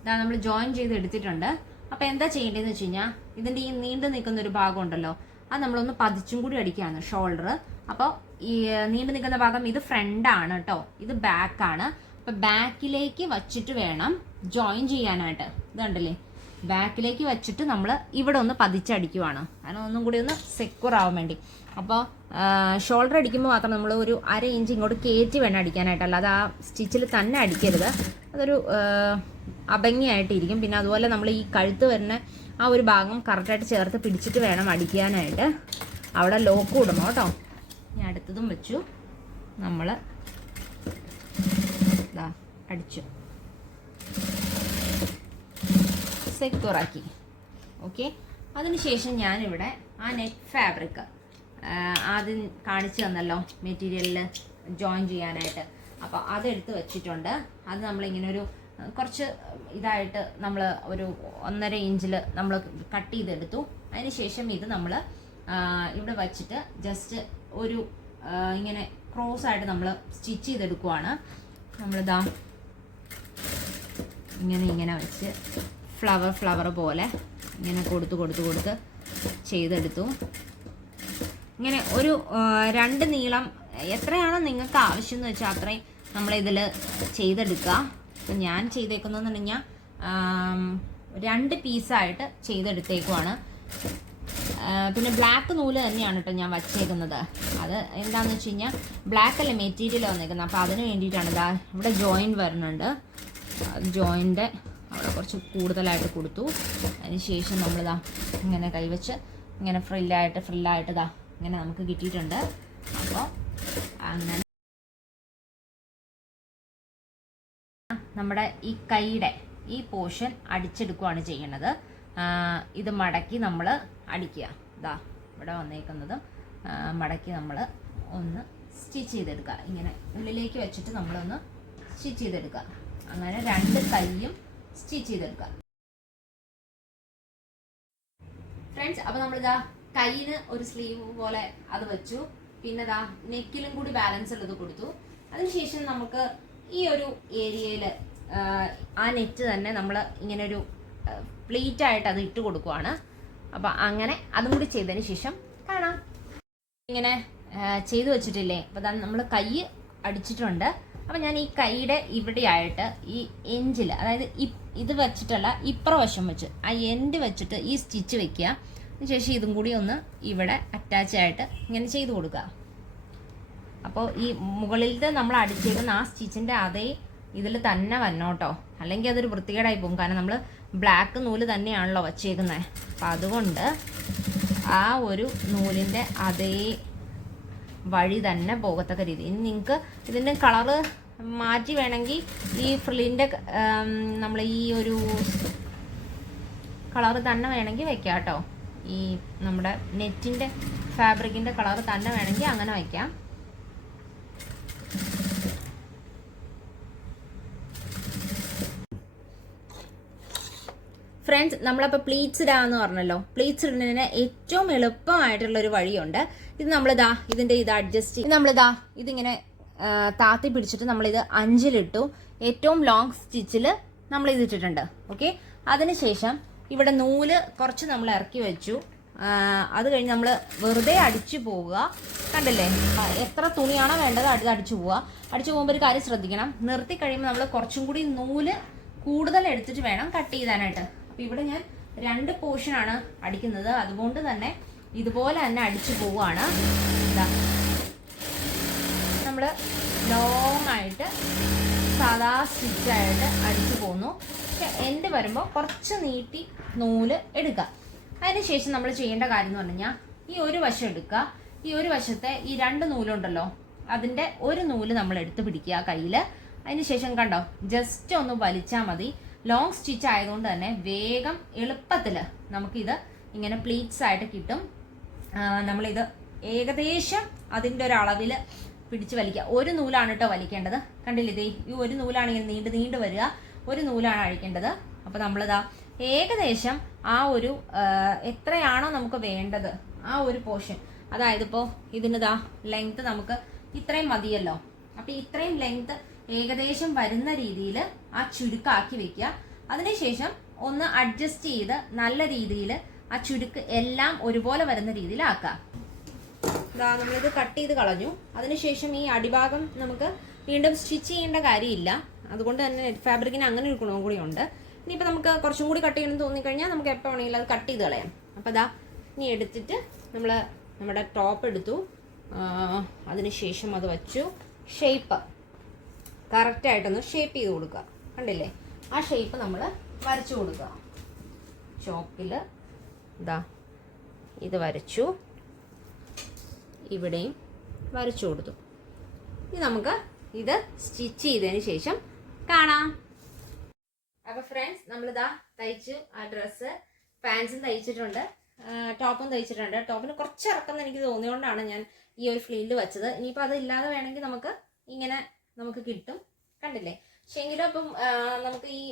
ഇതാ നമ്മൾ ജോയിൻ ചെയ്ത് എടുത്തിട്ടുണ്ട്. അപ്പോൾ എന്താ ചെയ്യേണ്ടതെന്ന് വെച്ച് കഴിഞ്ഞാൽ ഇതിന്റെ ഈ നീണ്ടു നിൽക്കുന്ന ഒരു ഭാഗം ഉണ്ടല്ലോ അത് നമ്മളൊന്ന് പതിച്ചും കൂടി അടിക്കുകയാണ് ഷോൾഡർ അപ്പോൾ ഈ നീണ്ടു നിൽക്കുന്ന ഭാഗം ഇത് ഫ്രണ്ടാണ് കേട്ടോ ഇത് ബാക്കാണ് അപ്പോൾ ബാക്കിലേക്ക് വച്ചിട്ട് വേണം ജോയിൻ ചെയ്യാനായിട്ട്. ഇതുണ്ടല്ലേ ബാക്കിലേക്ക് വെച്ചിട്ട് നമ്മൾ ഇവിടെ ഒന്ന് പതിച്ചടിക്കുവാണ് കാരണം ഒന്നും കൂടി ഒന്ന് സെക്യൂർ ആവാൻ വേണ്ടി. അപ്പോൾ ഷോൾഡർ അടിക്കുമ്പോൾ മാത്രം നമ്മൾ ഒരു അര ഇഞ്ച് ഇങ്ങോട്ട് കയറ്റി വേണം അടിക്കാനായിട്ടല്ല അത് ആ സ്റ്റിച്ചിൽ തന്നെ അടിക്കരുത്. അതൊരു അഭംഗിയായിട്ടിരിക്കും. പിന്നെ അതുപോലെ നമ്മൾ ഈ കഴുത്ത് വരുന്ന ആ ഒരു ഭാഗം കറക്റ്റായിട്ട് ചേർത്ത് പിടിച്ചിട്ട് വേണം അടിക്കാനായിട്ട്. അവിടെ ലോക്ക് ഇടണം കേട്ടോ. ഞാൻ അടുത്തതും വെച്ചു. നമ്മൾ അടിച്ചു. സെക്യൂറാക്കി ഓക്കെ അതിനുശേഷം ഞാനിവിടെ ആ നെറ്റ് ഫാബ്രിക് ആദ്യം കാണിച്ചു തന്നല്ലോ മെറ്റീരിയലിൽ ജോയിൻ ചെയ്യാനായിട്ട്. അപ്പോൾ അതെടുത്ത് വെച്ചിട്ടുണ്ട്. അത് നമ്മളിങ്ങനെ ഒരു ആ, കുറച്ച് ഇതായിട്ട് നമ്മൾ ഒരു ഒന്നര ഇഞ്ചിൽ നമ്മൾ കട്ട് ചെയ്തെടുത്തു. അതിനുശേഷം ഇത് നമ്മൾ ഇവിടെ വച്ചിട്ട് ജസ്റ്റ് ഒരു ഇങ്ങനെ ക്രോസ് ആയിട്ട് നമ്മൾ സ്റ്റിച്ച് ചെയ്തെടുക്കുവാണ്. നമ്മളിതാ ഇങ്ങനെ ഇങ്ങനെ വെച്ച് ഫ്ലവർ ഫ്ലവർ പോലെ ഇങ്ങനെ കൊടുത്ത് കൊടുത്ത് കൊടുത്ത് ചെയ്തെടുത്തു. ഇങ്ങനെ ഒരു രണ്ട് നീളം എത്രയാണോ നിങ്ങൾക്ക് ആവശ്യം എന്ന് വെച്ചാൽ അത്രയും നമ്മളിതിൽ ചെയ്തെടുക്കുക അപ്പം ഞാൻ ചെയ്തേക്കുന്നതെന്ന് പറഞ്ഞാൽ രണ്ട് പീസായിട്ട് ചെയ്തെടുത്തേക്കുവാണ്. പിന്നെ ബ്ലാക്ക് നൂൽ തന്നെയാണ് കേട്ടോ ഞാൻ വച്ചേക്കുന്നത്. അത് എന്താണെന്ന് വെച്ച് കഴിഞ്ഞാൽ ബ്ലാക്ക് അല്ലേ മെറ്റീരിയൽ വന്നേക്കുന്നത്. അപ്പോൾ അതിന് വേണ്ടിയിട്ടാണ് ഇതാ ഇവിടെ ജോയിൻ വരുന്നുണ്ട്. ജോയിന്റെ അവിടെ കുറച്ച് കൂടുതലായിട്ട് കൊടുത്തു. അതിന് ശേഷം നമ്മളിതാ ഇങ്ങനെ കൈവച്ച് ഇങ്ങനെ ഫ്രില്ലായിട്ട് ഫ്രില്ലായിട്ട് ഇതാ ഇങ്ങനെ നമുക്ക് കിട്ടിയിട്ടുണ്ട്. അപ്പോൾ അങ്ങനെ നമ്മുടെ ഈ കൈയുടെ ഈ പോർഷൻ അടിച്ചെടുക്കുകയാണ് ചെയ്യുന്നത്. ഇത് മടക്കി നമ്മൾ അടിക്കുക. ഇതാ ഇവിടെ വന്നേക്കുന്നത്. മടക്കി നമ്മൾ ഒന്ന് സ്റ്റിച്ച് ചെയ്തെടുക്കുക. ഇങ്ങനെ ഉള്ളിലേക്ക് വെച്ചിട്ട് നമ്മളൊന്ന് സ്റ്റിച്ച് ചെയ്തെടുക്കുക. അങ്ങനെ രണ്ട് കൈയും സ്റ്റിച്ച് ചെയ്തെടുക്കുക. ഫ്രണ്ട്സ് അപ്പോൾ നമ്മളിതാ കയ്യിന് ഒരു സ്ലീവ് പോലെ അത് വെച്ചു. പിന്നെ ദാ നെക്കിലും കൂടി ബാലൻസ് ഉള്ളത് കൊടുത്തു. അതിനുശേഷം നമുക്ക് ഈ ഒരു ഏരിയയിൽ ആ നെറ്റ് തന്നെ നമ്മൾ ഇങ്ങനെ ഒരു പ്ലീറ്റ് ആയിട്ട് അത് ഇട്ട് കൊടുക്കുവാണ്. അപ്പം അങ്ങനെ അതും കൂടി ചെയ്തതിന് ശേഷം കാണാം. ഇങ്ങനെ ചെയ്ത് വെച്ചിട്ടില്ലേ? അപ്പം ദാ നമ്മൾ കൈ അടിച്ചിട്ടുണ്ട്. അപ്പം ഞാൻ ഈ കൈയുടെ ഇവിടെയായിട്ട് ഈ എഞ്ചിൽ അതായത് ഇത് വെച്ചിട്ടുള്ള ഇപ്പുറ വശം വെച്ച് ആ എൻഡ് വെച്ചിട്ട് ഈ സ്റ്റിച്ച് വെക്കുക. അതിനുശേഷം ഇതും കൂടി ഒന്ന് ഇവിടെ അറ്റാച്ച് ആയിട്ട് ഇങ്ങനെ ചെയ്ത് കൊടുക്കുക. അപ്പോൾ ഈ മുകളിലത്തെ നമ്മൾ അടിച്ചേക്കുന്ന ആ സ്റ്റിച്ചിന്റെ അതേ ഇതിൽ തന്നെ വന്നോട്ടോ. അല്ലെങ്കിൽ അതൊരു വൃത്തികേടായി പോകും. കാരണം നമ്മൾ ബ്ലാക്ക് നൂൽ തന്നെയാണല്ലോ വച്ചേക്കുന്നത് അപ്പം അതുകൊണ്ട് ആ ഒരു നൂലിന്റെ അതേ വഴി തന്നെ പോകത്തക്ക രീതി. ഇനി നിങ്ങൾക്ക് ഇതിന്റെ കളറ് മാറ്റി വേണമെങ്കിൽ ഈ ഫ്രില്ലിന്റെ നമ്മൾ ഈ ഒരു കളറ് തന്നെ വേണമെങ്കിൽ വെക്കാം കേട്ടോ. ഈ നമ്മുടെ നെറ്റിന്റെ ഫാബ്രിക്കിന്റെ കളറ് തന്നെ വേണമെങ്കിൽ അങ്ങനെ വയ്ക്കാം ഫ്രണ്ട്സ് നമ്മളപ്പോൾ പ്ലീറ്റ്സ് ഇടാന്ന് പറഞ്ഞല്ലോ. പ്ലീറ്റ്സ് ഇടുന്നതിന് ഏറ്റവും എളുപ്പമായിട്ടുള്ള ഒരു വഴിയുണ്ട്. ഇത് നമ്മളിതാ ഇതിന്റെ ഇത് അഡ്ജസ്റ്റ് ചെയ്ത് നമ്മളിതാ ഇതിങ്ങനെ താത്തി പിടിച്ചിട്ട് നമ്മളിത് അഞ്ചിലിട്ടു. ഏറ്റവും ലോങ് സ്റ്റിച്ചിൽ നമ്മൾ ഇത് ഇട്ടിട്ടുണ്ട്. ഓക്കെ അതിനുശേഷം ഇവിടെ നൂൽ കുറച്ച് നമ്മൾ ഇറക്കി വെച്ചു. അത് കഴിഞ്ഞ് നമ്മൾ വെറുതെ അടിച്ചു പോവുക. കണ്ടില്ലേ? എത്ര തുണിയാണോ വേണ്ടത് അടുത്ത് അടിച്ചു പോവുക. അടിച്ചു പോകുമ്പോൾ ഒരു കാര്യം ശ്രദ്ധിക്കണം. നിർത്തി കഴിയുമ്പോൾ നമ്മൾ കുറച്ചും കൂടി നൂൽ കൂടുതൽ എടുത്തിട്ട് വേണം കട്ട് ചെയ്താനായിട്ട് അപ്പൊ ഇവിടെ ഞാൻ രണ്ട് പോർഷനാണ് അടിക്കുന്നത്. അതുകൊണ്ട് തന്നെ ഇതുപോലെ തന്നെ അടിച്ചു പോവുകയാണ്. നമ്മൾ നമ്മൾ ലോങ് ആയിട്ട് സാധാ സ്റ്റിച്ചായിട്ട് അടിച്ചു പോകുന്നു പക്ഷെ എൻഡ് വരുമ്പോൾ കുറച്ച് നീട്ടി നൂൽ എടുക്കുക. അതിനുശേഷം നമ്മൾ ചെയ്യേണ്ട കാര്യം എന്ന് പറഞ്ഞു കഴിഞ്ഞാൽ ഈ ഒരു വശം എടുക്കുക. ഈ ഒരു വശത്തെ ഈ രണ്ട് നൂലുണ്ടല്ലോ അതിന്റെ ഒരു നൂൽ നമ്മൾ എടുത്ത് പിടിക്കുക കയ്യിൽ അതിനുശേഷം കണ്ടോ ജസ്റ്റ് ഒന്ന് വലിച്ചാൽ മതി. ലോങ് സ്റ്റിച്ച് ആയതുകൊണ്ട് തന്നെ വേഗം എളുപ്പത്തിൽ നമുക്കിത് ഇങ്ങനെ പ്ലീറ്റ്സ് ആയിട്ട് കിട്ടും. നമ്മളിത് ഏകദേശം അതിന്റെ ഒരു അളവിൽ പിടിച്ച് വലിക്കുക. ഒരു നൂലാണ് കേട്ടോ വലിക്കേണ്ടത്. കണ്ടില്ലേ ഈ ഒരു നൂലാണ് ഇങ്ങനെ നീണ്ട് നീണ്ട് വരിക. ഒരു നൂലാണ് അഴിക്കേണ്ടത്. അപ്പോൾ നമ്മളിതാ ഏകദേശം ആ ഒരു എത്രയാണോ നമുക്ക് വേണ്ടത് ആ ഒരു പോർഷൻ അതായത് ഇപ്പോൾ ഇതിനിതാ ലെങ്ത് നമുക്ക് ഇത്രയും മതിയല്ലോ. അപ്പോൾ ഇത്രയും ലെങ്ത് ഏകദേശം വരുന്ന രീതിയിൽ ആ ചുരുക്കാക്കി വെക്കുക. അതിനുശേഷം ഒന്ന് അഡ്ജസ്റ്റ് ചെയ്ത് നല്ല രീതിയിൽ ആ ചുരുക്ക് എല്ലാം ഒരുപോലെ വരുന്ന രീതിയിലാക്കുക ഇതാ നമ്മളിത് കട്ട് ചെയ്ത് കളഞ്ഞു. അതിനുശേഷം ഈ അടിഭാഗം നമുക്ക് വീണ്ടും സ്റ്റിച്ച് ചെയ്യേണ്ട കാര്യമില്ല. അതുകൊണ്ട് തന്നെ നെറ്റ് ഫാബ്രിക്കിന് അങ്ങനെ ഒരു ഗുണവും കൂടി ഉണ്ട്. ഇനിയിപ്പോൾ നമുക്ക് കുറച്ചും കൂടി കട്ട് ചെയ്യണമെന്ന് തോന്നിക്കഴിഞ്ഞാൽ നമുക്ക് എപ്പോൾ വേണമെങ്കിലും അത് കട്ട് ചെയ്ത് കളയാം. അപ്പോൾ ഇതാ ഇനി എടുത്തിട്ട് നമ്മൾ നമ്മുടെ ടോപ്പ് എടുത്തു. അതിനുശേഷം അത് വച്ചു. ഷേപ്പ് കറക്റ്റായിട്ടൊന്ന് ഷേപ്പ് ചെയ്ത് കൊടുക്കുക. കണ്ടില്ലേ? ആ ഷേപ്പ് നമ്മൾ വരച്ചു കൊടുക്കുക. ചോക്കിൽ ഇതാ ഇത് വരച്ചു. ഇവിടെയും വരച്ചു കൊടുത്തു. ഇനി നമുക്ക് ഇത് സ്റ്റിച്ച് ചെയ്തതിന് ശേഷം കാണാം. അപ്പൊ ഫ്രണ്ട്സ് നമ്മളിതാ തയ്ച്ചു ആ ഡ്രസ്സ് പാൻസും തയ്ച്ചിട്ടുണ്ട്. ടോപ്പും തയ്ച്ചിട്ടുണ്ട്. ടോപ്പിന് കുറച്ച് ഇറക്കം എന്ന് എനിക്ക് തോന്നിയതുകൊണ്ടാണ് ഞാൻ ഈ ഒരു ഫ്ലീലിൽ വെച്ചത്. ഇനിയിപ്പോൾ അത് ഇല്ലാതെ വേണമെങ്കിൽ നമുക്ക് ഇങ്ങനെ നമുക്ക് കിട്ടും. കണ്ടില്ലേ? പക്ഷെ എങ്കിലും അപ്പം നമുക്ക് ഈ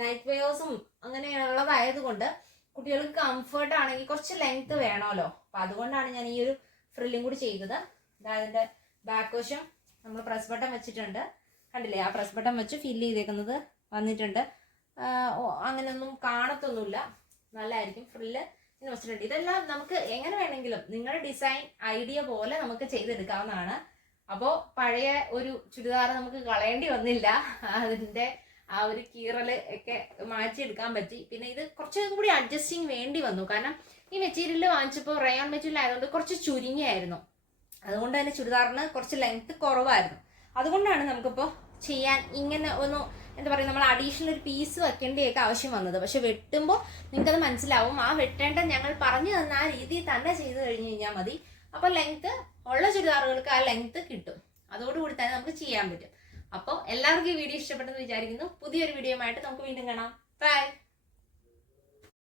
നൈറ്റ് വെയേഴ്സും അങ്ങനെയുള്ളതായത് കൊണ്ട് കുട്ടികൾക്ക് കംഫർട്ട് ആണെങ്കിൽ കുറച്ച് ലെങ്ത് വേണമല്ലോ. അപ്പൊ അതുകൊണ്ടാണ് ഞാൻ ഈ ഒരു ഫ്രില്ലും കൂടി ചെയ്തത്. ഇതാ അതിന്റെ ബാക്ക് വശം നമ്മൾ പ്രസ് ബട്ടൺ വെച്ചിട്ടുണ്ട്. കണ്ടില്ലേ? ആ പ്രസ് ബട്ടൺ വെച്ച് ഫില്ല് ചെയ്തേക്കുന്നത് വന്നിട്ടുണ്ട്. അങ്ങനെയൊന്നും കാണത്തൊന്നുമില്ല. നല്ലതായിരിക്കും. ഫ്രില്ല് വെച്ചിട്ടുണ്ട് ഇതെല്ലാം നമുക്ക് എങ്ങനെ വേണമെങ്കിലും നിങ്ങളുടെ ഡിസൈൻ ഐഡിയ പോലെ നമുക്ക് ചെയ്തെടുക്കാവുന്നതാണ്. അപ്പോൾ പഴയ ഒരു ചുരിദാർ നമുക്ക് കളയേണ്ടി വന്നില്ല. അതിന്റെ ആ ഒരു കീറൽ ഒക്കെ മാറ്റിയെടുക്കാൻ പറ്റി. പിന്നെ ഇത് കുറച്ച് കൂടി അഡ്ജസ്റ്റിങ് വേണ്ടി വന്നു. കാരണം ഈ മെറ്റീരിയൽ വാങ്ങിച്ചപ്പോൾ റയോൺ മെറ്റീരിയൽ ആയതുകൊണ്ട് കുറച്ച് ചുരുങ്ങിയായിരുന്നു. അതുകൊണ്ട് തന്നെ ചുരിദാറിന് കുറച്ച് ലെങ്ത് കുറവായിരുന്നു. അതുകൊണ്ടാണ് നമുക്കിപ്പോൾ ചെയ്യാൻ ഇങ്ങനെ ഒന്ന് എന്താ പറയുക നമ്മൾ അഡീഷണൽ ഒരു പീസ് വെക്കേണ്ടിയൊക്കെ ആവശ്യം വന്നത്. പക്ഷെ വെട്ടുമ്പോൾ നിങ്ങൾക്കത് മനസ്സിലാവും. ആ വെട്ടേണ്ട ഞങ്ങൾ പറഞ്ഞു തന്ന ആ രീതിയിൽ തന്നെ ചെയ്തു കഴിഞ്ഞു കഴിഞ്ഞാൽ മതി. അപ്പോൾ ലെങ്ത് ഉള്ള ചുരിദാറുകൾക്ക് ആ ലെങ്ത് കിട്ടും. അതോടുകൂടി തന്നെ നമുക്ക് ചെയ്യാൻ പറ്റും. അപ്പോൾ എല്ലാവർക്കും ഈ വീഡിയോ ഇഷ്ടപ്പെട്ടെന്ന് വിചാരിക്കുന്നു. പുതിയൊരു വീഡിയോ ആയിട്ട് നമുക്ക് വീണ്ടും കാണാം. ബൈ